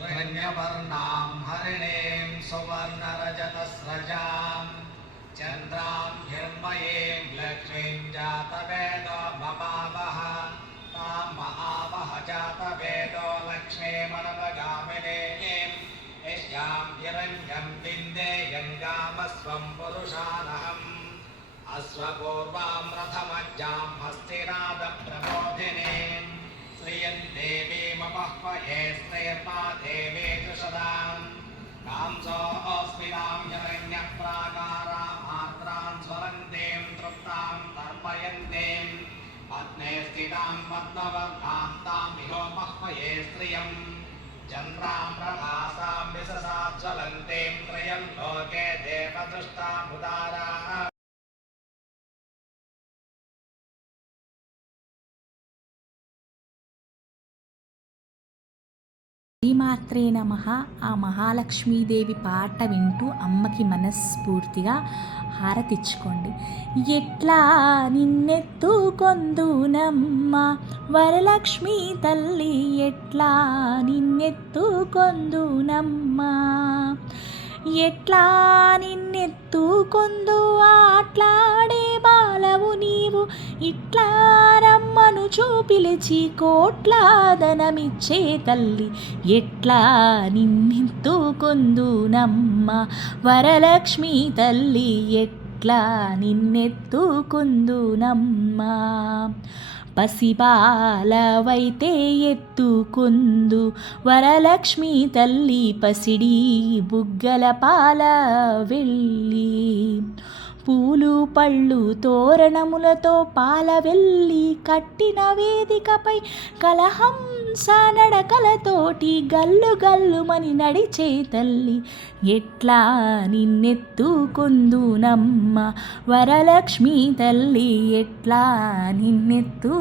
हिरण्यवर्णां हरिणीं सुवर्णरजतस्रजां चन्द्रां हिर्मयीं लक्ष्मीं जातवेदो ममावह तां महावह जातवेदो लक्ष्मीमनवगामिनीं यस्यां हिरण्यं विन्देयङ्गामस्वं पुरुषानहम् अश्वपूर्वां रथमज्जां हस्तिनादप्रबोधिनीं श्रियं देवीमपह्वये श्रेयर्मा देवेषु सदाम् कांसोऽस्मिनां हिरण्यप्राकारामात्रां स्वरन्तीं तृप्तां तर्पयन्तीं पद्मे स्थितां पद्मवर्धां तां विहोपह्वये श्रियम् चन्द्रां प्रभासां विससा ज्वलन्तीं त्रयं लोके देवदृष्टामुदाराः శ్రీమాత్రే నమ. ఆ మహాలక్ష్మీదేవి పాట వింటూ అమ్మకి మనస్ఫూర్తిగా హారతిచ్చుకోండి. ఎట్లా నిన్నెత్తుకొందునమ్మ? వరలక్ష్మి తల్లి ఎట్లా నిన్నెత్తుకొందునమ్మ? ఎట్లా నిన్నెత్తుకొందు? ఆట్లాడే బాలవు నీవు. ఇట్లా రమ్మను చూపిలిచి కోట్లాదనమిచ్చే తల్లి ఎట్లా నిన్నెత్తుకుందు నమ్మ వరలక్ష్మి తల్లి ఎట్లా నిన్నెత్తుకుందు నమ్మ పసిబాలవైతే ఎత్తుకుందు. వరలక్ష్మి తల్లి పసిడి బుగ్గల పాల వెళ్ళి పూలు పళ్ళు తోరణములతో పాల వెళ్ళి కట్టిన వేదికపై కలహంస నడకలతోటి గల్లు గల్లుమని నడిచే తల్లి. ఎట్లా నిన్నెత్తుకొందునమ్మ వరలక్ష్మి తల్లి ఎట్లా నిన్నెత్తుకొందునమ్మ?